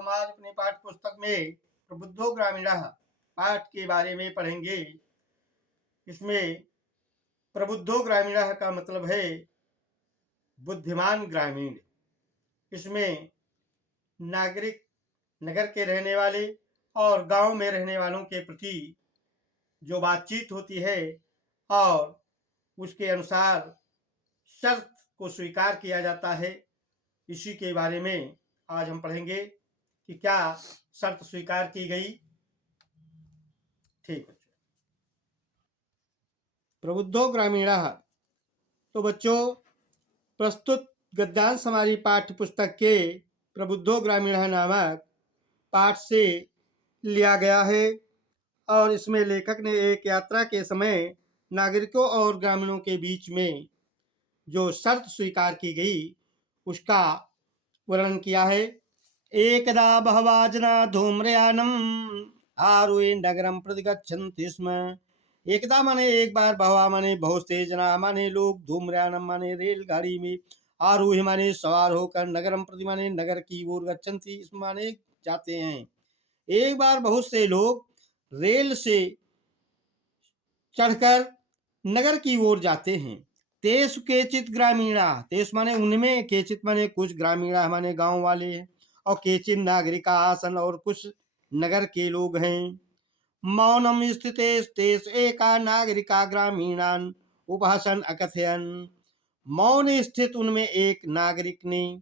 हम आज अपनी पाठ्य पुस्तक में प्रबुद्धो ग्रामीणः पाठ के बारे में पढ़ेंगे। इसमें प्रबुद्धो ग्रामीणः का मतलब है बुद्धिमान ग्रामीण। इसमें नागरिक, नगर के रहने वाले और गांव में रहने वालों के प्रति जो बातचीत होती है और उसके अनुसार शर्त को स्वीकार किया जाता है, इसी के बारे में आज हम पढ़ेंगे कि क्या शर्त स्वीकार की गई। ठीक बच्चों, प्रबुद्धो ग्रामीणः। तो बच्चों, प्रस्तुत गद्यांश हमारी पाठ्य पुस्तक के प्रबुद्धो ग्रामीणः नामक पाठ से लिया गया है और इसमें लेखक ने एक यात्रा के समय नागरिकों और ग्रामीणों के बीच में जो शर्त स्वीकार की गई उसका वर्णन किया है। एकदा बहवः जना धूम्रयानम आरुह्य नगरम प्रति गच्छन्ति स्म। एकदा माने एक बार, बहवः माने बहुत से, जना माने लोग, धूम्रयानम माने रेलगाड़ी में, आरुह्य माने सवार होकर, नगरम प्रति माने नगर की ओर, गच्छन्ति स्म माने जाते हैं। एक बार बहुत से लोग रेल से चढ़कर नगर की ओर जाते हैं। तेषु केचित् ग्रामीणा, तेषु माने उनमें, केचित् माने कुछ, ग्रामीणा माने गांव वाले, और केचित् नागरिका आसन, और कुछ नगर के लोग हैं। मौनम स्थितेस्तेष एका नागरिका ग्रामीणान उपहासन अकथयन। मौन स्थित उनमें एक नागरिक ने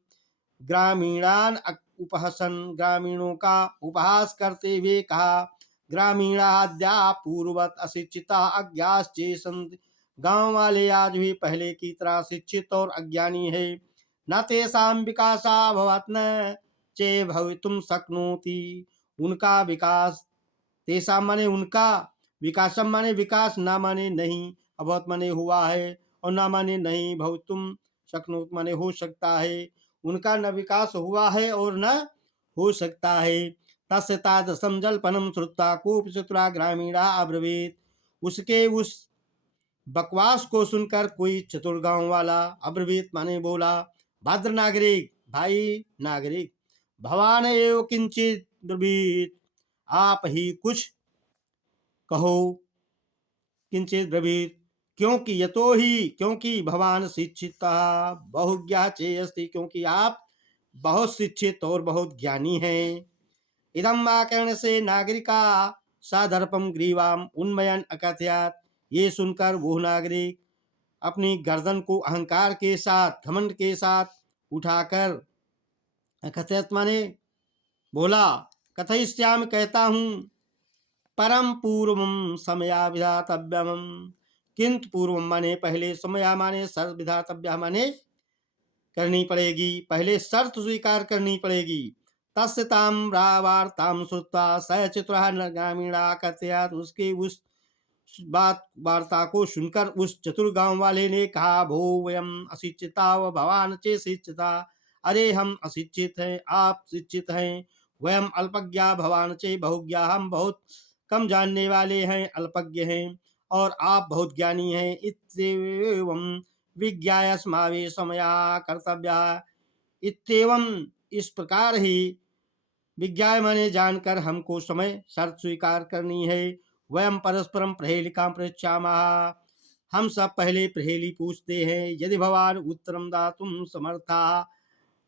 ग्रामीणान उपहसन, ग्रामीणों का उपहास करते हुए कहा, ग्रामीणाद्या पूर्वत अशिक्षिता अज्ञाश्चे सन्ति। गांव वाले आज भी पहले की तरह शिक्षित और अज्ञानी है। न तेषां विकासा भवत् न चे भवितुं शक्नोति। उनका विकास, तेषां माने उनका, विकासम माने विकास, न माने नहीं, अभवत माने हुआ है, और न माने नहीं, भवितुं शक्नोति माने हो सकता है। उनका न विकास हुआ है और न हो सकता है। तस्य तादृशं जल्पनं श्रुत्वा कोऽपि चतुरा ग्रामीणा अब्रवीत्। उसके उस बकवास को सुनकर कोई चतुर गांव वाला अब्रवीत माने बोला, भद्र नागरिक, भाई नागरिक, भवान एव किंचित ब्रवीत, आप ही कुछ कहो। किंचित ब्रवीत, क्योंकि यतो ही, क्योंकि भवान शिक्षिता बहुज्ञा चेयस्ति, क्योंकि आप बहुत शिक्षित और बहुत ज्ञानी हैं। इदं वाक्येन से नागरिका सादर्पम ग्रीवाम उन्मयन अकथयत। ये सुनकर वो नागरिक अपनी गर्दन को अहंकार के साथ, घमंड के साथ उठाकर, अकथयत माने बोला, कथयिष्यामि कहता हूँ, परम पूर्वम समया विधातव्यम, किंतु पूर्वम माने पहले, समया माने शर्त, विधातव्य माने करनी पड़ेगी, पहले शर्त स्वीकार करनी पड़ेगी। तस्य तां वार्तां श्रुत्वा स चतुरः ग्रामीणा कथयत। उसके उस बात, वार्ता को सुनकर उस चतुर गांव वाले ने कहा, भो वयम अशिक्षिता व भवान चे शिक्षिता। अरे हम अशिक्षित हैं, आप शिक्षित हैं। वयम अल्पज्ञा भवान चे बहुज्ञा, हम बहुत कम जानने वाले हैं, अल्पज्ञ हैं, और आप बहुत ज्ञानी हैं। इत्येवं विज्ञायस्मावे समया कर्तव्या। इत्येवं इस प्रकार ही, विज्ञाय माने जानकर, हमको समय शर्त स्वीकार करनी है। वयम परस्परम प्रहेलिकां पृच्छामः, हम सब पहले प्रहेली पूछते हैं। यदि भवान उत्तरम दातुं समर्था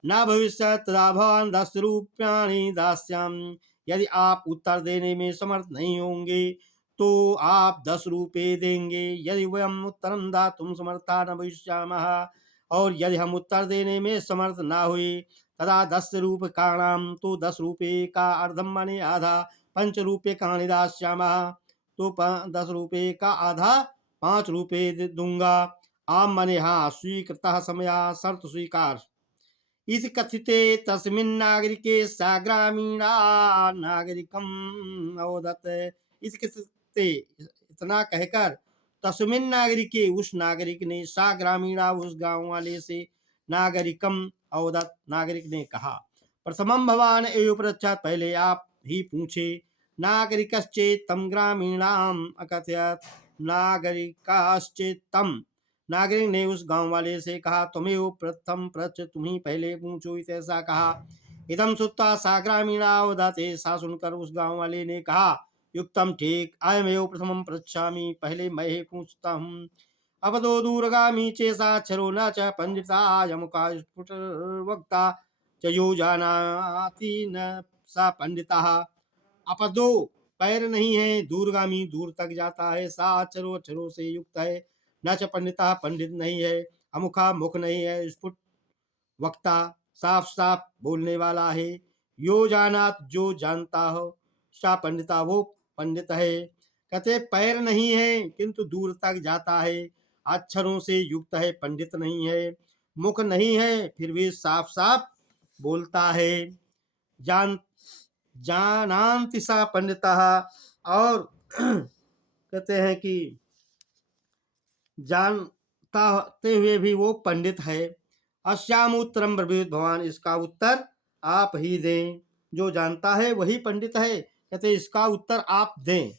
न भविष्यत् तदा भवान 10 रूप्याणि दास्यामि। यदि आप उत्तर देने में समर्थ नहीं होंगे तो आप 10 रुपये देंगे। यदि वयम उत्तरम दातुं समर्था न भविष्यामः, और यदि हम उत्तर देने में समर्थ ना हुए, तदा 10 रूप्यकाणां, तो 10 रुपये का अर्धम माने आधा, 5 रूप्यकाणि दास्यामः, तो 10 रुपये का आधा 5 रुपये दूंगा। आम माने हाँ, स्वीकृतः समया, शर्त स्वीकार। इति कथिते तस्मिन् नागरिके सा ग्रामीणा नागरिकम् अवदत्। इति कथिते, इतना कहकर, तस्मिन् नागरिके, उस नागरिक ने, सा ग्रामीणा, उस गांव वाले से, नागरिकम अवदत्, नागरिक ने कहा, प्रथमं भवान एव पृच्छत, पहले आप ही पूछे। नागरिकश्चेत् तं ग्रामीणाम् अकथयत्, नागरिकाश्चेत् तं, नागरिक ने उस गांव वाले से कहा, तुम्हें वो प्रथम पृच्छ, तुम ही पहले पूछो, ऐसा कहा। इदम सुत्ता सा ग्रामीणा वदते, सा सुनकर उस गांव वाले ने कहा, युक्तम, ठीक, अयमेव प्रथमं पृच्छामि, पहले मैं ही पूछता हूँ। अपदो दूरगामी चेसाक्षरो न च पंडिता यमुका स्फुट वक्ता च यो जानाति न सा पंडिता। अपदो पैर नहीं है, दूरगामी दूर तक जाता है, सा अक्षरों अक्षरों से युक्त है, न च पंडिता पंडित नहीं है, अमुखा मुख नहीं है, स्फुट वक्ता साफ साफ बोलने वाला है, यो जानात जो जानता हो, सा पंडिता वो पंडित है। कहते पैर नहीं है किंतु दूर तक जाता है, अक्षरों से युक्त है, पंडित नहीं है, मुख नहीं है फिर भी साफ साफ बोलता है, जान जानांति सा पंडिता। और कहते हैं कि जानते हुए भी वो पंडित है। अस्याम उत्तरम ब्रवीत भगवान, इसका उत्तर आप ही दें, जो जानता है वही पंडित है, कहते इसका उत्तर आप दें।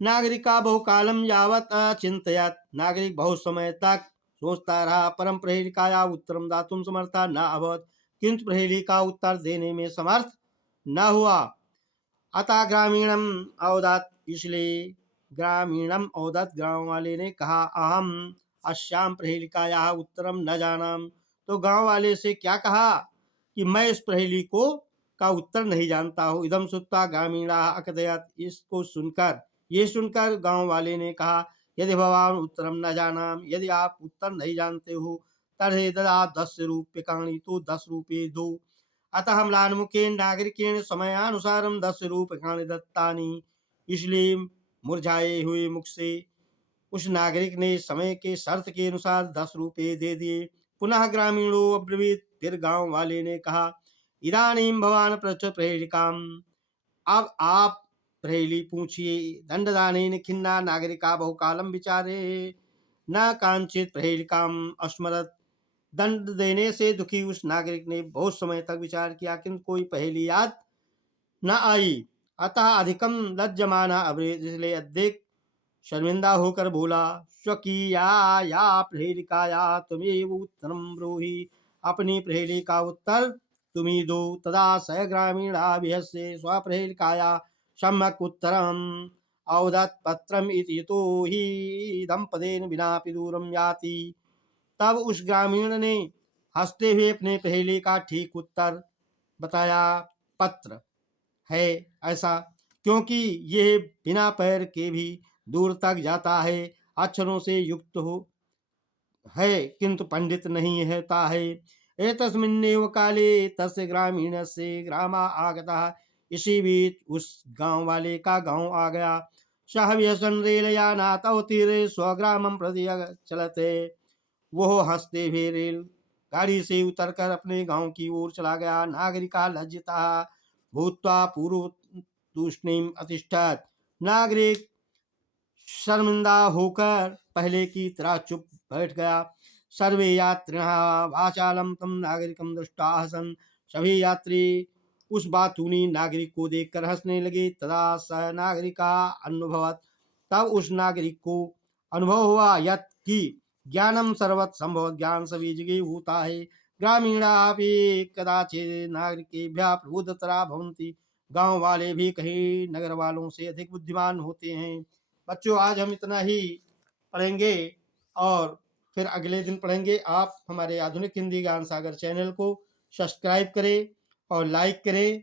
नागरिका बहुकालम यावत अचिंतयत, नागरिक बहुत समय तक सोचता रहा, परम प्रहेलिकाया उत्तरम दातुम समर्था न अभवत, किंतु प्रहेलिका उत्तर देने में समर्थ न हुआ। अतः ग्रामीणम अवदत, इसलिए ग्रामीणम अवदत, गांव वाले ने कहा, अहम अश्याम प्रहेलिकाया उत्तरम न जानम, तो गांव वाले से क्या कहा कि मैं इस प्रहेली को का उत्तर नहीं जानता हूँ। इदम सुत्ता ग्रामीणा अकथयत, इसको सुनकर, ये सुनकर गांव वाले ने कहा, यदि भगवान उत्तरम न जानम, यदि आप उत्तर नहीं जानते हो, तर्हि ददा 10 रूप्यकाणि, तो 10 रुपये दो। अतः म्लानमुखेन नागरिकेण समयानुसारम 10 रूप्यकाणि दत्तानि, इसलिए मुरझाए हुए मुख से उस नागरिक ने समय के शर्त के अनुसार 10 रुपये दे दिए। पुनः ग्रामीणों अब्रवीत, फिर गांव वाले ने कहा, इदानीम भवान पृच्छ प्रेरिकाम, अब आप प्रेली पूछिए। दंडदानेन खिन्ना नागरिका बहुकालम विचारे न कांचित प्रेलिकाम अस्मरत, दंड देने से दुखी उस नागरिक ने बहुत समय तक विचार किया, किंतु कोई पहेली याद न आई। अतः अधिकम लज्जमाना अब्रेत, इसलिए अधिक शर्मिंदा होकर बोला, स्वकीया या प्रेलिकाया तुम्हें उत्तरम ब्रूहि, अपनी प्रेली का उत्तर तुम्ही दो। तदा स ग्रामीणा विहस्य स्वप्रेलिकाया सम्यक उत्तरम अवदत्, पत्रम इति तो ही दंपदेन विनापि दूरम याति। तब उस ग्रामीण ने हंसते हुए अपने पहेली का ठीक उत्तर बताया, पत्र है ऐसा, क्योंकि ये बिना पैर के भी दूर तक जाता है, अक्षरों से युक्त हो है किंतु पंडित नहीं होता है। एतस्मिन्नेव काले तस्य ग्रामीणस्य ग्रामा आगता, इसी बीच उस गांव वाले का गांव आ गया। सह व्यसन रेलयानात् अवतीर्य स्वग्रामं प्रति चलते, वो हंसते हुए रेल गाड़ी से उतरकर अपने गांव की ओर चला गया। नागरिका लज्जिता भूत्वा पूर्व तूष्णीम अतिष्ठत, नागरिक शर्मिंदा होकर पहले की तरह चुप बैठ गया। सर्वे यात्रिणः वाचालम तम नागरिकम दृष्टा हसन, सभी यात्री उस बातूनी नागरिक को देखकर हंसने लगे। तदा स नागरिका अनुभवत, तब उस नागरिक को अनुभव हुआ यत् कि ज्ञानम सर्वत संभव, ज्ञान सभी जगह होता है। ग्रामीणा भी कदाचित नागरिकेभ्यः प्रबुद्धतरा भवन्ति, गांव वाले भी कहीं नगर वालों से अधिक बुद्धिमान होते हैं। बच्चों आज हम इतना ही पढ़ेंगे और फिर अगले दिन पढ़ेंगे। आप हमारे आधुनिक हिंदी ज्ञान सागर चैनल को सब्सक्राइब करें और लाइक करें।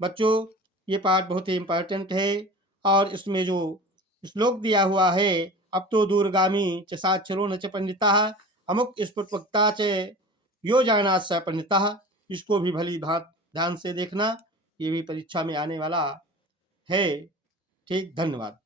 बच्चों ये पाठ बहुत ही इम्पोर्टेंट है और इसमें जो श्लोक दिया हुआ है, अब तो दूरगामी च साक्षरो न च पंडिता अमुक स्फुटवक्ता च यो जानात् स पंडिता, इसको भी भली भांति ध्यान से देखना, ये भी परीक्षा में आने वाला है। ठीक, धन्यवाद।